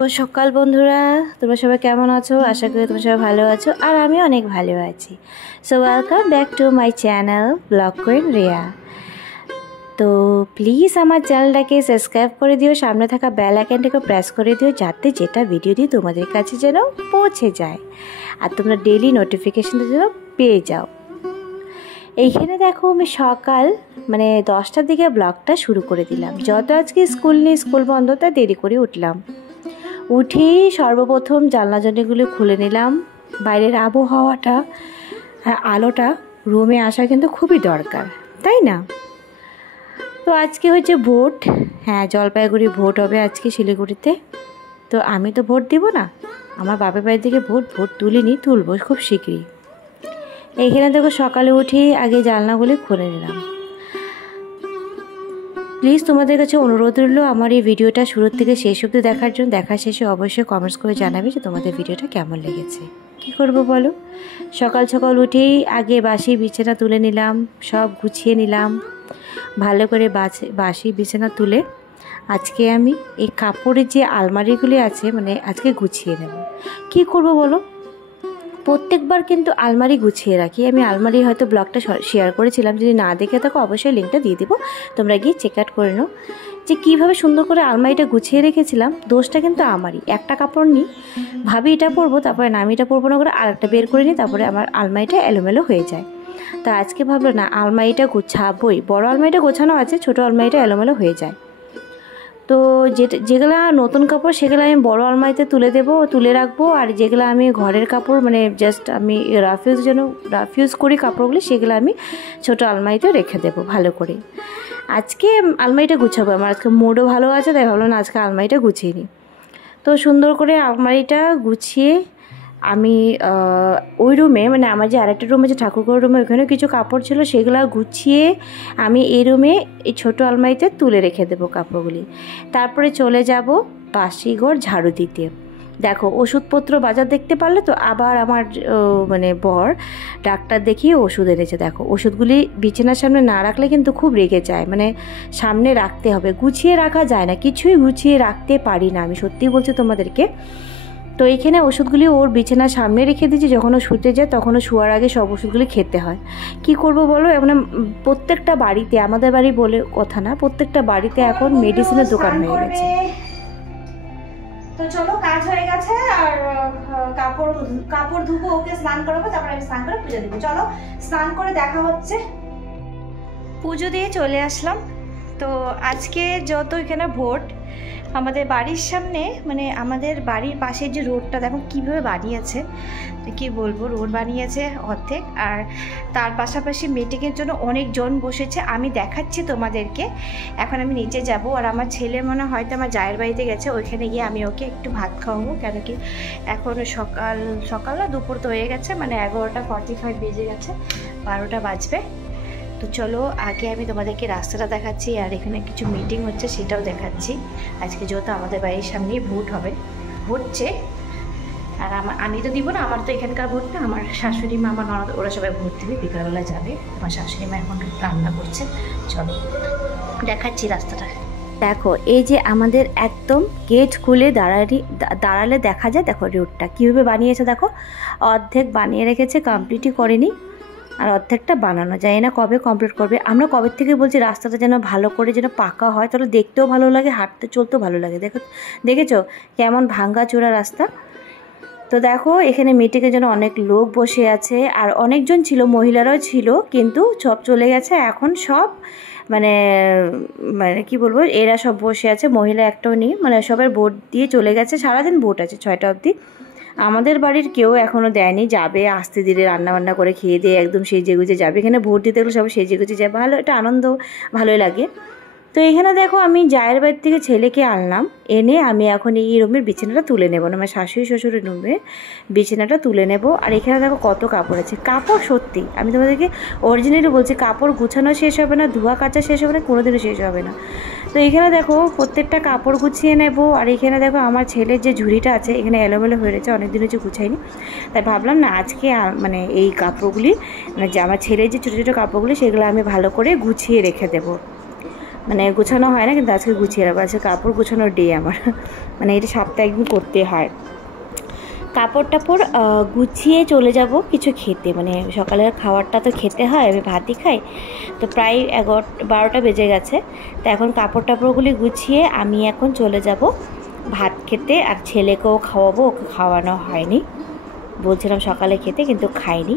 তো সকাল বন্ধুরা, তোমরা সবাই কেমন আছো? আশা করি তোমরা সবাই ভালো আছো, আর আমি অনেক ভালো আছি। So welcome back to my channel blog queen Riya. তো প্লিজ আমার চ্যানেলটাকে সাবস্ক্রাইব করে দিও, সামনে থাকা বেল আইকনটাকে প্রেস করে দিও, যাতে যেটা ভিডিও দিই তোমাদের কাছে যেন পৌঁছে যায় আর তোমরা ডেইলি নোটিফিকেশনটা যেন পেয়ে যাও। এইখানে দেখো আমি সকাল 10টার দিকে ব্লগটা শুরু করে দিলাম। যত আজকে স্কুল নেই, স্কুল বন্ধ, তাই দেরি করে উঠলাম। উঠেই সর্বপ্রথম জানলা জানলাগুলো খুলে নিলাম। বাইরের আবহাওয়াটা আর আলোটা রুমে আসা কিন্তু খুবই দরকার, তাই না? তো আজকে হচ্ছে ভোট। হ্যাঁ, জলপাইগুড়ি ভোট হবে আজকে শিলিগুড়িতে। তো আমি তো ভোট দিব না, আমার বাপের বাড়ির দিকে ভোট তুলিনি, তুলবো খুব শীঘ্রই। এইখানে দেখো সকালে উঠেই আগে জানলাগুলি খুলে নিলাম। প্লিজ তোমাদের কাছে অনুরোধ রইল আমার এই ভিডিওটা শুরুর থেকে শেষ অবধি দেখার জন্য। দেখার শেষে অবশ্যই কমেন্টস করে জানাবে যে তোমাদের ভিডিওটা কেমন লেগেছে। কি করব বলো, সকাল সকাল উঠেই আগে বাসি বিছানা তুলে নিলাম, সব গুছিয়ে নিলাম ভালো করে। বাসি বিছানা তুলে আজকে আমি এই কাপড়ের যে আলমারিগুলি আছে আজকে গুছিয়ে নেব। কি করব বলো, প্রত্যেকবার কিন্তু আলমারি গুছিয়ে রাখি আমি। আলমারি হয়তো ব্লগটা শেয়ার করেছিলাম, যদি না দেখে থাকো অবশ্যই লিঙ্কটা দিয়ে দেবো, তোমরা গিয়ে চেক আউট করে নাও যে কীভাবে সুন্দর করে আলমারিটা গুছিয়ে রেখেছিলাম। দোষটা কিন্তু আমারই। একটা কাপড় নিই, ভাবি এটা পরবো, তারপরে না আমি এটা পরবো না করে আরেকটা বের করে নিই, তারপরে আমার আলমারিটা এলোমেলো হয়ে যায়। তা আজকে ভাবলো না, আলমারিটা গুছাবই। বড় আলমারিটা গোছানো আছে, ছোটো আলমারিটা এলোমেলো হয়ে যায়। তো যেগুলো নতুন কাপড় সেগুলো আমি বড় আলমারিতে তুলে রাখবো, আর যেগুলো আমি ঘরের কাপড় জাস্ট আমি রাফ ইউজ করি কাপড়গুলি, সেগুলো আমি ছোটো আলমারিতে রেখে দেবো ভালো করে। আজকে আলমারিটা গুছাবো, আমার আজকে মুডও ভালো আছে, তাই ভাবলাম না আজকে আলমারিটা গুছিয়ে নিই। তো সুন্দর করে আলমারিটা গুছিয়ে আমি ওই রুমে আমার যে আরেকটা রুমে যে ঠাকুরঘর রুমে, ওইখানে কিছু কাপড় ছিল, সেগুলো গুছিয়ে আমি এই রুমে এই ছোটো আলমারিতে তুলে রেখে দেবো কাপড়গুলি। তারপরে চলে যাব বাসি ঘর ঝাড়ু দিতে। দেখো ওষুধপত্র বাজার দেখতে পারলে তো, আবার আমার বর ডাক্তার দেখিয়ে ওষুধ এনেছে। দেখো ওষুধগুলি বিছানার সামনে না রাখলে কিন্তু খুব রেগে যায়, সামনে রাখতে হবে, গুছিয়ে রাখা যায় না, কিছুই গুছিয়ে রাখতে পারি না আমি, সত্যি বলছি তোমাদেরকে। তো এইখানে ওষুধগুলি ওর বিছানার সামনে রেখে দিয়েছি, যখন ও শুতে যায় তখন ও শোয়ার আগে সব ওষুধগুলি খেতে হয়। কি করব বলো, প্রত্যেকটা বাড়িতে, আমাদের বাড়ি বলে কথা না, প্রত্যেকটা বাড়িতে এখন মেডিসিনের দোকান হয়ে গেছে। তো চলো, কাজ হয়ে গেছে, আর কাপড় ধুবো, ওকে স্নান করাবো, তারপর আমি স্নান করে পুজো দেবো। চলো স্নান করে দেখা হচ্ছে। পুজো দিয়ে চলে আসলাম। তো আজকে যত এখানে ভোট, আমাদের বাড়ির সামনে আমাদের বাড়ির পাশে যে রোডটা দেখো কীভাবে বানিয়েছে, কি বলবো, রোড বানিয়েছে অর্ধেক। আর তার পাশাপাশি মিটিংয়ের জন্য অনেকজন বসেছে, আমি দেখাচ্ছি তোমাদেরকে। এখন আমি নিচে যাব, আর আমার ছেলে হয়তো আমার জায়ের বাড়িতে গেছে, ওইখানে গিয়ে আমি ওকে একটু ভাত খাওয়াবো। কেন কি এখন সকাল না, দুপুর তো হয়ে গেছে, 11:45 বেজে গেছে, 12টা বাজবে। তো চলো আগে আমি তোমাদেরকে রাস্তাটা দেখাচ্ছি, আর এখানে কিছু মিটিং হচ্ছে সেটাও দেখাচ্ছি। আজকে যেহেতু আমাদের বাড়ির সামনেই ভোট হচ্ছে, আর আমি তো দিব না, আমার তো এখানকার ভোট না, আমার শাশুড়ি মা, আমার ননদ, ওরা সবাই ভোট দেবে, বিকালবেলা যাবে। আমার শাশুড়ি মা এখন রান্না করছে, চলো দেখাচ্ছি রাস্তাটা। দেখো এই যে আমাদের একদম গেট খুলে দাঁড়ালে দেখা যায়, দেখো রোডটা কীভাবে বানিয়েছে, দেখো অর্ধেক বানিয়ে রেখেছে, কমপ্লিটই করেনি, আর অর্ধেকটা বানানো যায় না, কবে কমপ্লিট করবে। আমরা কবে থেকে বলছি রাস্তাটা যেন ভালো করে যেন পাকা হয়, তাহলে দেখতেও ভালো লাগে, হাঁটতে চলতেও ভালো লাগে। দেখেছো কেমন ভাঙ্গা চোরা রাস্তা। তো দেখো এখানে মিটিংয়ের জন্য অনেক লোক বসে আছে, আর অনেকজন ছিল, মহিলারাও ছিল, কিন্তু সব চলে গেছে এখন। সব কি বলবো, এরা সব বসে আছে, মহিলা একটাও নেই, সবাই ভোট দিয়ে চলে গেছে। সারাদিন ভোট আছে 6টা অবধি। আমাদের বাড়ির কেউ এখনও দেয়নি, যাবে আস্তে ধীরে, রান্নাবান্না করে খেয়ে দিয়ে একদম সেজে গুজে যাবে। এখানে ভোট দিতে গেলে সবাই সেজে গুজে যায়, ভালো একটা আনন্দ, ভালোই লাগে। তো এখানে দেখো আমি জায়ের বাড়ির থেকে ছেলেকে আনলাম, এনে আমি এখন এই রুমের বিছানাটা তুলে নেবো, আমার শাশুড়ি শ্বশুরের রুমে বিছানাটা তুলে নেব। আর এখানে দেখো কত কাপড় আছে, কাপড় সত্যি আমি তোমাদেরকে অরিজিনালি বলছি, কাপড় গুছানো শেষ হবে না, ধোয়া কাচা শেষ হবে না, কোনোদিনও শেষ হবে না। তো এখানে দেখো প্রত্যেকটা কাপড় গুছিয়ে নেব। আর এখানে দেখো আমার ছেলের যে ঝুড়িটা আছে, এখানে এলোমেলো হয়ে রয়েছে, অনেকদিন হচ্ছে গুছাইনি, তাই ভাবলাম না আজকে এই কাপড়গুলি যে আমার ছেলের যে ছোটো ছোটো কাপড়গুলি, সেগুলো আমি ভালো করে গুছিয়ে রেখে দেবো। মানে গুছানো হয় না, কিন্তু আজকে গুছিয়ে রাখবো। আজকে কাপড় গুছানোর ডে আমার, মানে এটা সপ্তাহে একদিন করতে হয়। কাপড় টাপড় গুছিয়ে চলে যাব কিছু খেতে, মানে সকালের খাবারটা তো খেতে হয়, আমি ভাতই খাই। তো প্রায় 11-12টা বেজে গেছে। তো এখন কাপড় টাপড়গুলি গুছিয়ে আমি এখন চলে যাব ভাত খেতে। আর ছেলেকেও খাওয়াবো, ওকে খাওয়ানো হয়নি, বলছিলাম সকালে খেতে কিন্তু খাইনি।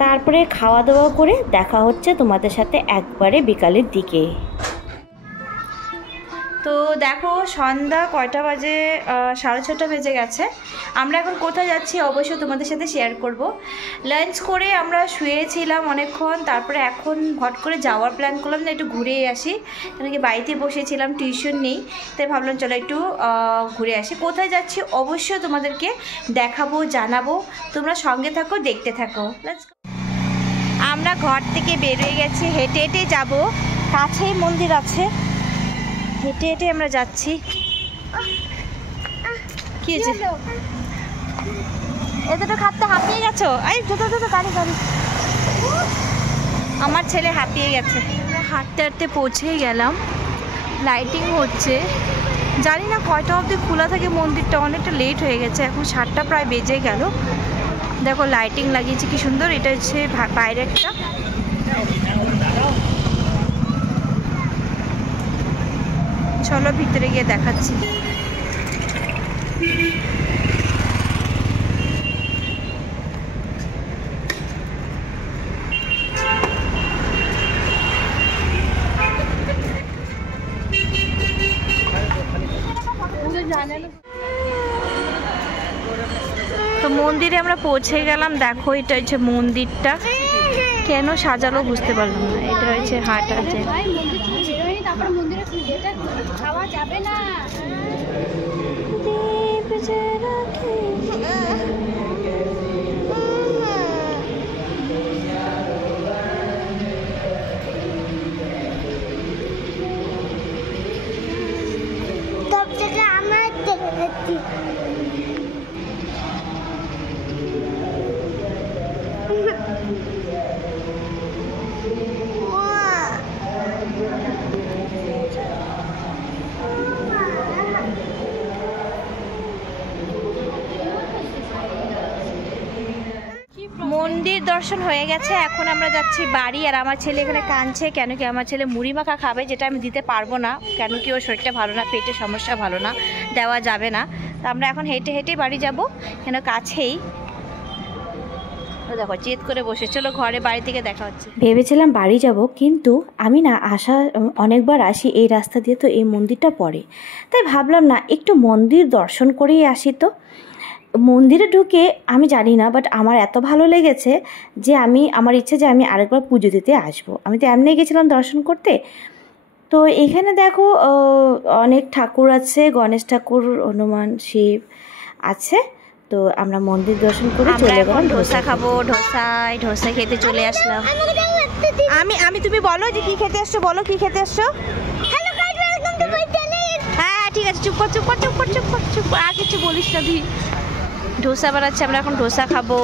তারপরে খাওয়া দাওয়া করে দেখা হচ্ছে তোমাদের সাথে একবারে বিকালের দিকে। তো দেখো সন্ধ্যা কয়টা বাজে, 6:30 বেজে গেছে। আমরা এখন কোথায় যাচ্ছি অবশ্যই তোমাদের সাথে শেয়ার করব। লাঞ্চ করে আমরা শুয়েছিলাম অনেকক্ষণ, তারপরে এখন হট করে যাওয়ার প্ল্যান করলাম যে একটু ঘুরে আসি, কেন কি বাড়িতে বসেছিলাম, টিউশন নেই, তাই ভাবলাম চলো একটু ঘুরে আসি। কোথায় যাচ্ছি অবশ্যই তোমাদেরকে দেখাবো, জানাবো, তোমরা সঙ্গে থাকো, দেখতে থাকো। আমরা ঘর থেকে বেরিয়ে গেছি, হেঁটে হেঁটে যাব, কাছেই মন্দির আছে, হেঁটে হেঁটে আমরা যাচ্ছি। কি হয়েছে? এতটা খাটতে হাঁপিয়ে গেছো? এই গাড়ি গাড়ি, আমার ছেলে হাঁপিয়ে গেছে। হাঁটতে হাঁটতে পৌঁছেই গেলাম, লাইটিং হচ্ছে, জানি না কয়টা অবধি খোলা থাকে মন্দিরটা, অনেকটা লেট হয়ে গেছে, এখন 7টা প্রায় বেজে গেল। দেখো লাইটিং লাগিয়েছে কি সুন্দর, এটা হচ্ছে বাইরেরটা। চলো ভিতরে গিয়ে দেখাচ্ছি। তো মন্দিরে আমরা পৌঁছে গেলাম, দেখো এটা হচ্ছে মন্দিরটা, কেন সাজালো বুঝতে পারলাম না। এটা হচ্ছে হাট আছে, খাওয়া যাবে না। মন্দির দর্শন হয়ে গেছে, এখন আমরা যাচ্ছি বাড়ি। আর আমার ছেলে এখানে কাঁদছে, কেন কি আমার ছেলে মুড়ি মাখা খাবে, যেটা আমি দিতে পারবো না, কেন কি ওর শরীরটা ভালো না, পেটের সমস্যা ভালো না, দেওয়া যাবে না। তো আমরা এখন হেঁটে হেঁটে বাড়ি যাব, কেন কাছেই। দেখো জেদ করে বসে, চলো ঘরে বাড়ি থেকে দেখা হচ্ছে। ভেবেছিলাম বাড়ি যাব, কিন্তু আমি না অনেকবার আসি এই রাস্তা দিয়ে, তো এই মন্দিরটা পড়ে, তাই ভাবলাম না একটু মন্দির দর্শন করেই আসি। তো মন্দিরে ঢুকে আমি জানি না, বাট আমার এত ভালো লেগেছে যে আমার ইচ্ছে যে আমি আরেকবার পুজো দিতে আসবো। আমি তো এমনি গেছিলাম দর্শন করতে। তো এখানে দেখো অনেক ঠাকুর আছে, গণেশ ঠাকুর, হনুমান, শিব আছে। তো আমরা মন্দির দর্শন করে চলে গেলাম। ধোসা খাবো, ধোসা খেতে চলে আসলাম। আমি তুমি বলো যে কি খেতে আসছো, বলো কি খেতে আসছো। হ্যাঁ ঠিক আছে, চুপ কর, আর কিছু বলিস না তুই। ধোসা বানাচ্ছে, আমরা এখন ধোসা খাবো।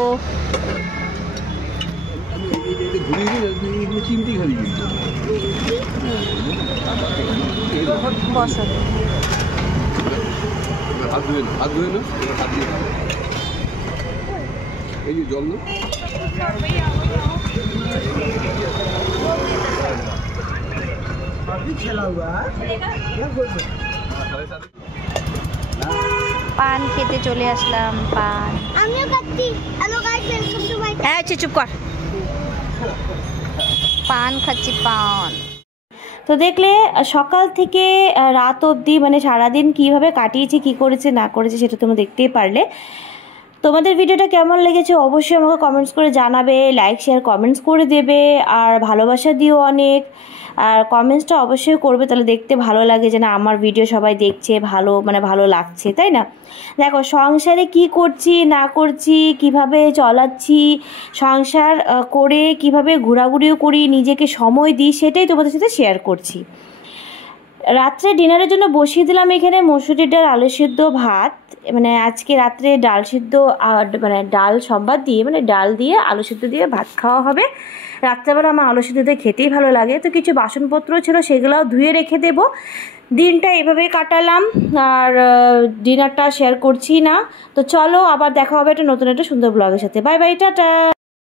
বসো। পান খেতে চলে আসলাম, পান। হ্যাঁ চুপ কর, পান খাচ্ছি, পান। তো দেখলে সকাল থেকে রাত অবধি, মানে সারাদিন কিভাবে কাটিয়েছি, কি করেছে না করেছে সেটা তোমরা দেখতেই পারলে। তোমাদের ভিডিওটা কেমন লেগেছে অবশ্যই আমাকে কমেন্টস করে জানাবে, লাইক শেয়ার কমেন্টস করে দেবে, আর ভালোবাসা দিও অনেক। আর কমেন্টসটা অবশ্যই করবে, তাহলে দেখতে ভালো লাগে যে না আমার ভিডিও সবাই দেখছে, ভালো লাগছে, তাই না। দেখো সংসারে কি করছি না করছি, কিভাবে চলাচ্ছি, সংসার করে কিভাবে ঘোরাঘুরিও করি, নিজেকে সময় দিই, সেটাই তোমাদের সাথে শেয়ার করছি। রাত্রে ডিনারের জন্য বসিয়ে দিলাম এখানে মসুরির ডাল, আলু সিদ্ধ, ভাত। মানে আজকে রাত্রে ডাল সিদ্ধ মানে ডাল সম্বাদ দিয়ে, মানে ডাল দিয়ে আলু সিদ্ধ দিয়ে ভাত খাওয়া হবে। রাত্রেবেলা আমার আলু সিদ্ধ দিয়ে খেতেই ভালো লাগে। তো কিছু বাসনপত্র ছিল, সেগুলোও ধুয়ে রেখে দেবো। দিনটা এভাবেই কাটালাম, আর ডিনারটা শেয়ার করছি না। তো চলো আবার দেখা হবে একটা নতুন একটা সুন্দর ব্লগের সাথে। Bye bye, tata.